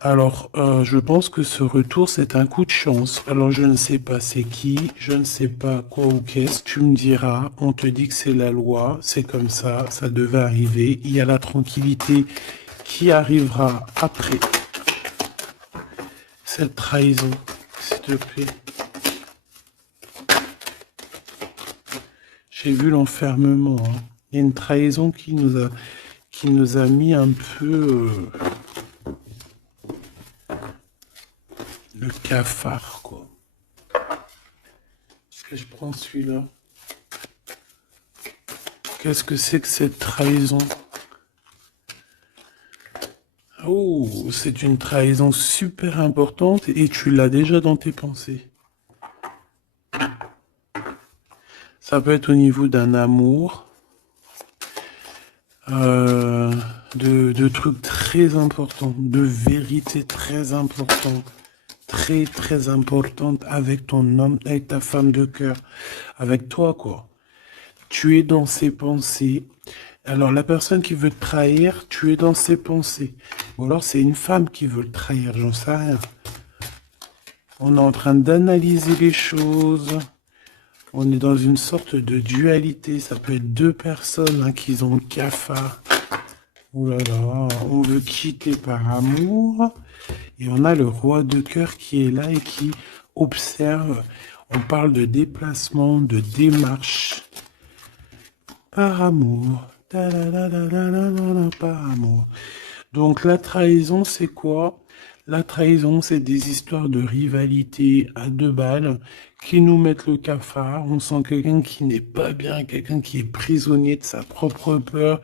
Alors, je pense que ce retour, c'est un coup de chance. Alors, je ne sais pas c'est qui, je ne sais pas quoi ou qu'est-ce, tu me diras, on te dit que c'est la loi, c'est comme ça devait arriver. Il y a la tranquillité qui arrivera après cette trahison, s'il te plaît. J'ai vu l'enfermement, hein. Il y a une trahison qui nous a mis un peu le cafard, quoi. Est-ce que je prends celui-là? Qu'est-ce que c'est que cette trahison? Oh, c'est une trahison super importante et tu l'as déjà dans tes pensées. Ça peut être au niveau d'un amour, de trucs très importants, de vérités très importantes, très importantes avec ton homme, avec ta femme de cœur, avec toi, quoi. Tu es dans ses pensées. Alors, la personne qui veut te trahir, tu es dans ses pensées. Ou alors, c'est une femme qui veut le trahir, j'en sais rien. On est en train d'analyser les choses. On est dans une sorte de dualité. Ça peut être deux personnes hein, qui ont le cafard. Ouh là là, on veut quitter par amour. Et on a le roi de cœur qui est là et qui observe. On parle de déplacement, de démarche. Par amour. Par amour. Donc la trahison, c'est quoi? La trahison, c'est des histoires de rivalité à deux balles qui nous mettent le cafard. On sent quelqu'un qui n'est pas bien, quelqu'un qui est prisonnier de sa propre peur,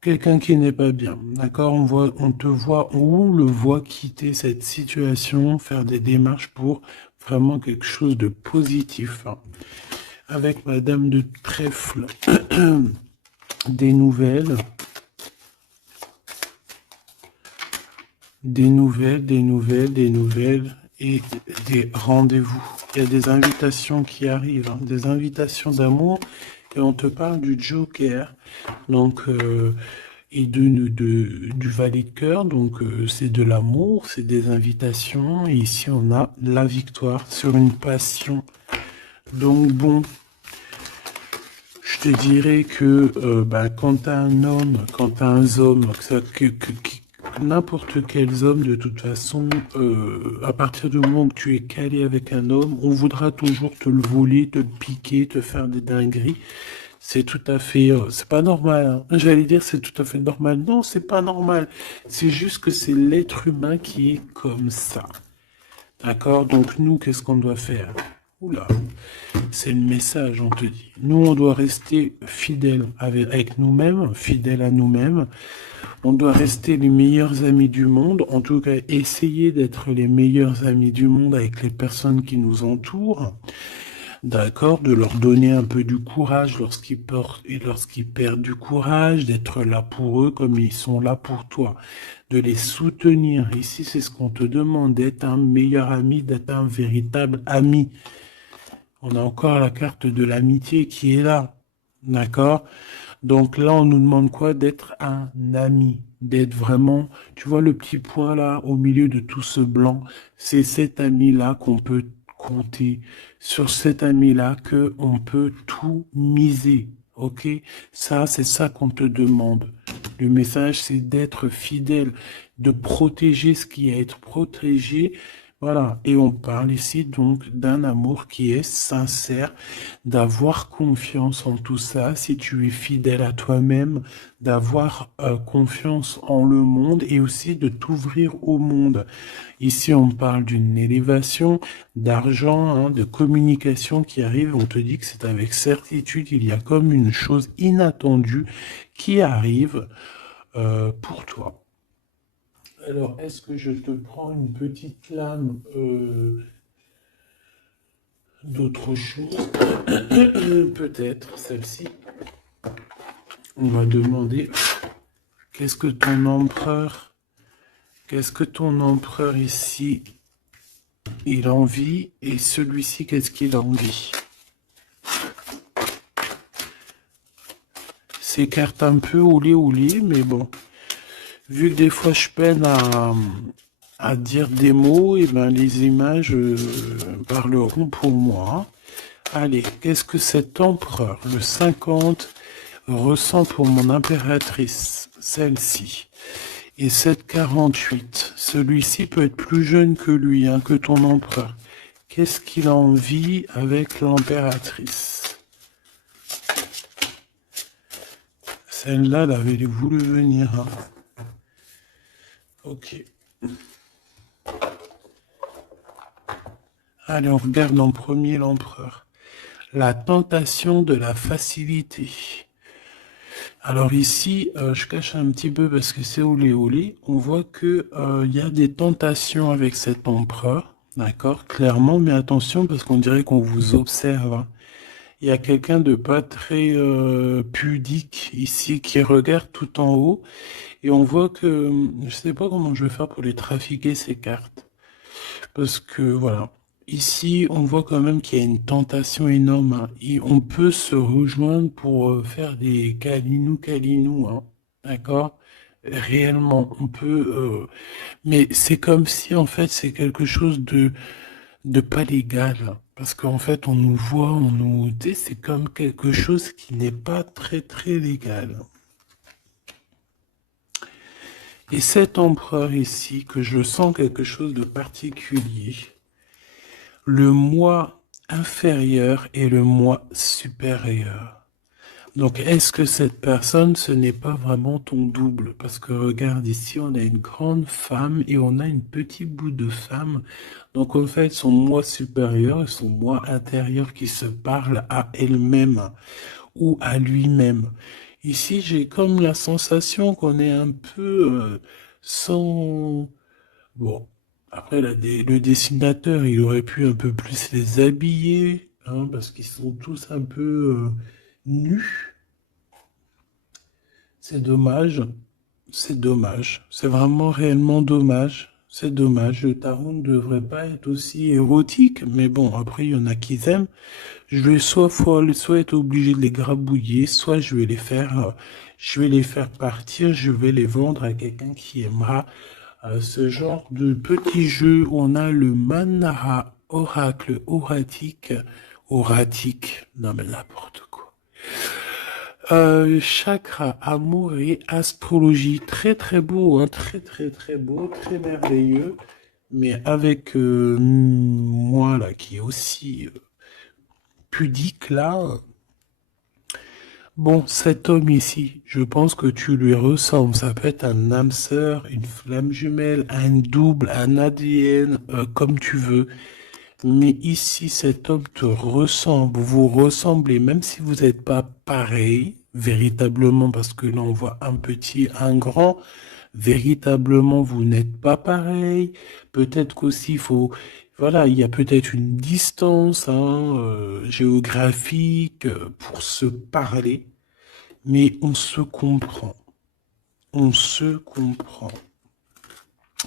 quelqu'un qui n'est pas bien. D'accord? On te voit, on le voit quitter cette situation, faire des démarches pour vraiment quelque chose de positif. Avec Madame de Trèfle, des nouvelles. Des nouvelles et des rendez-vous. Il y a des invitations qui arrivent, hein, des invitations d'amour et on te parle du Joker, donc et du valet de cœur, donc c'est de l'amour, c'est des invitations et ici on a la victoire sur une passion. Donc bon, je te dirais que quand t'as un homme, quand t'as un homme, n'importe quel homme, de toute façon, à partir du moment où tu es calé avec un homme, on voudra toujours te le voler, te le piquer, te faire des dingueries. C'est tout à fait, c'est pas normal, hein. J'allais dire c'est tout à fait normal. Non, c'est pas normal. C'est juste que c'est l'être humain qui est comme ça. D'accord? Donc nous, qu'est-ce qu'on doit faire? Oula, c'est le message, on te dit. Nous, on doit rester fidèles avec nous-mêmes, fidèles à nous-mêmes. On doit rester les meilleurs amis du monde, en tout cas essayer d'être les meilleurs amis du monde avec les personnes qui nous entourent. D'accord, de leur donner un peu du courage lorsqu'ils perdent du courage, d'être là pour eux comme ils sont là pour toi, de les soutenir. Ici, c'est ce qu'on te demande, d'être un meilleur ami, d'être un véritable ami. On a encore la carte de l'amitié qui est là. D'accord? Donc là, on nous demande quoi? D'être un ami, d'être vraiment, tu vois le petit point là au milieu de tout ce blanc, c'est cet ami-là qu'on peut compter, sur cet ami-là que on peut tout miser. Ok? Ça, c'est ça qu'on te demande. Le message, c'est d'être fidèle, de protéger ce qui est à être protégé. Voilà, et on parle ici donc d'un amour qui est sincère, d'avoir confiance en tout ça, si tu es fidèle à toi-même, d'avoir confiance en le monde et aussi de t'ouvrir au monde. Ici, on parle d'une élévation, d'argent, hein, de communication qui arrive. On te dit que c'est avec certitude, il y a comme une chose inattendue qui arrive pour toi. Alors, est-ce que je te prends une petite lame d'autre chose? Peut-être celle-ci. On va demander qu'est-ce que ton empereur ici, il envie, et celui-ci, qu'est-ce qu'il envie? Ces cartes un peu oulé, mais bon. Vu que des fois je peine à dire des mots, et ben les images parleront pour moi. Allez, qu'est-ce que cet empereur, le 50, ressent pour mon impératrice, celle-ci? Et cette 48, celui-ci peut être plus jeune que lui, hein, que ton empereur. Qu'est-ce qu'il a envie avec l'impératrice? Celle-là, elle avait voulu venir. Hein. Ok. Allez, on regarde en premier l'empereur. La tentation de la facilité. Alors ici, je cache un petit peu parce que c'est olé. On voit que y a des tentations avec cet empereur. D'accord, clairement, mais attention parce qu'on dirait qu'on vous observe. Hein. Il y a quelqu'un de pas très pudique ici qui regarde tout en haut. Et on voit que je sais pas comment je vais faire pour les trafiquer ces cartes. Parce que voilà. Ici, on voit quand même qu'il y a une tentation énorme. Hein. Et on peut se rejoindre pour faire des câlinous, hein. D'accord? Réellement, on peut. Mais c'est comme si, en fait, c'est quelque chose de pas légal. Parce qu'en fait, on nous voit, tu sais, c'est comme quelque chose qui n'est pas très, très légal. Et cet empereur ici, que je sens quelque chose de particulier, le moi inférieur et le moi supérieur. Donc, est-ce que cette personne, ce n'est pas vraiment ton double? Parce que regarde ici, on a une grande femme et on a une petite bout de femme. Donc, en fait, son moi supérieur et son moi intérieur qui se parlent à elle-même ou à lui-même. Ici, j'ai comme la sensation qu'on est un peu sans... Bon, après, le dessinateur, il aurait pu un peu plus les habiller, hein, parce qu'ils sont tous un peu nus. C'est dommage, c'est dommage, c'est vraiment réellement dommage. C'est dommage, le tarot ne devrait pas être aussi érotique, mais bon, après, il y en a qui aiment. Je vais soit être obligé de les grabouiller, soit je vais les faire partir, je vais les vendre à quelqu'un qui aimera ce genre de petit jeu où on a le Manara oracle oratique, non mais n'importe quoi. Chakra, amour et astrologie, très très beau, hein, très très très beau, très merveilleux, mais avec moi là qui est aussi pudique là. Bon, cet homme ici, je pense que tu lui ressembles. Ça peut être un âme sœur, une flamme jumelle, un double, un ADN, comme tu veux. Mais ici, cet homme te ressemble, vous ressemblez, même si vous n'êtes pas pareil, véritablement, parce que là, on voit un petit, un grand, véritablement, vous n'êtes pas pareil. Peut-être qu'aussi, il faut, voilà, il y a peut-être une distance, hein, géographique pour se parler, mais on se comprend. On se comprend.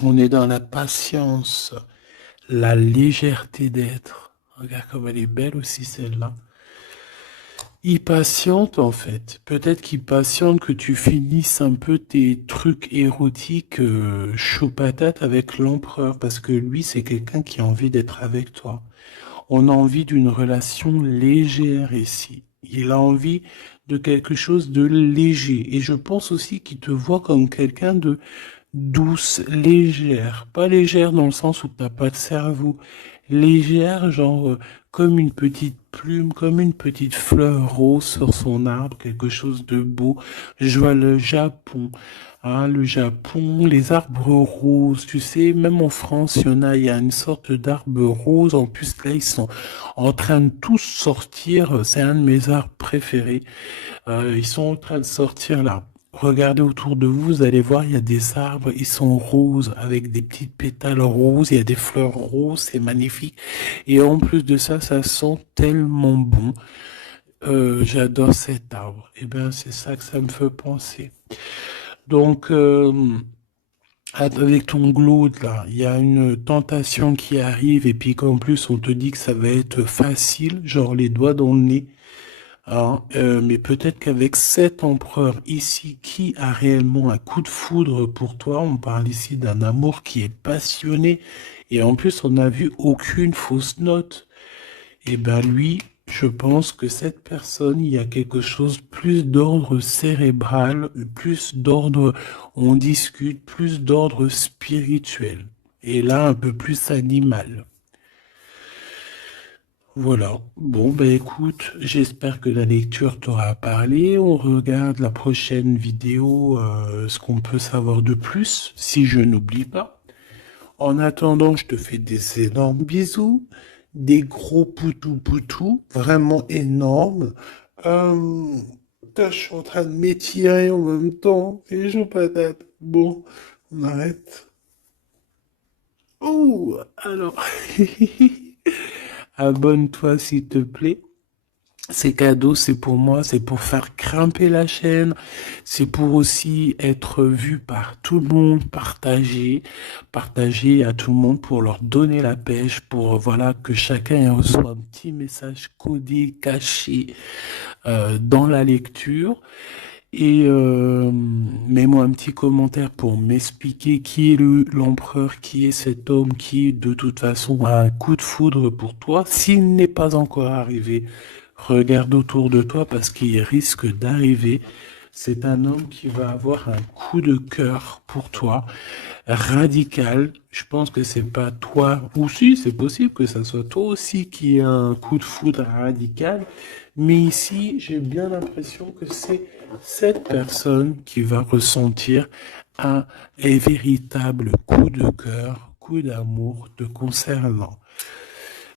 On est dans la patience, la légèreté d'être. Regarde comme elle est belle aussi celle-là. Il patiente en fait. Peut-être qu'il patiente que tu finisses un peu tes trucs érotiques chaud patate avec l'empereur parce que lui c'est quelqu'un qui a envie d'être avec toi. On a envie d'une relation légère ici. Il a envie de quelque chose de léger. Et je pense aussi qu'il te voit comme quelqu'un de douce, légère. Pas légère dans le sens où t'as pas de cerveau. Légère, genre comme une petite plume, comme une petite fleur rose sur son arbre, quelque chose de beau. Je vois le Japon. Hein, le Japon, les arbres roses, tu sais, même en France, il y a une sorte d'arbre rose. En plus, là, ils sont en train de tous sortir. C'est un de mes arbres préférés. Ils sont en train de sortir là. Regardez autour de vous, vous allez voir, il y a des arbres, ils sont roses, avec des petites pétales roses, il y a des fleurs roses, c'est magnifique. Et en plus de ça, ça sent tellement bon. J'adore cet arbre. Eh bien, c'est ça que ça me fait penser. Donc, avec ton glaude là, il y a une tentation qui arrive et puis qu'en plus on te dit que ça va être facile, genre les doigts dans le nez. Hein, mais peut-être qu'avec cet empereur ici qui a réellement un coup de foudre pour toi, on parle ici d'un amour qui est passionné et en plus on n'a vu aucune fausse note. Et ben lui, je pense que cette personne, il y a quelque chose plus d'ordre cérébral, plus d'ordre, on discute, plus d'ordre spirituel. Et là, un peu plus animal. Voilà. Bon, ben écoute, j'espère que la lecture t'aura parlé. On regarde la prochaine vidéo, ce qu'on peut savoir de plus, si je n'oublie pas. En attendant, je te fais des énormes bisous, des gros poutous, vraiment énormes. Euh, je suis en train de m'étirer en même temps, et je patate. Bon, on arrête. Oh, alors, abonne-toi s'il te plaît. Ces cadeaux, c'est pour moi, c'est pour faire grimper la chaîne, c'est pour aussi être vu par tout le monde, partager à tout le monde pour leur donner la pêche, pour voilà que chacun reçoit un petit message codé, caché dans la lecture. Et mets-moi un petit commentaire pour m'expliquer qui est l'empereur, qui est cet homme qui, de toute façon, a un coup de foudre pour toi. S'il n'est pas encore arrivé, regarde autour de toi parce qu'il risque d'arriver. C'est un homme qui va avoir un coup de cœur pour toi, radical. Je pense que c'est pas toi, ou si, c'est possible que ça soit toi aussi qui ait un coup de foudre radical. Mais ici, j'ai bien l'impression que c'est cette personne qui va ressentir un véritable coup de cœur, coup d'amour te concernant.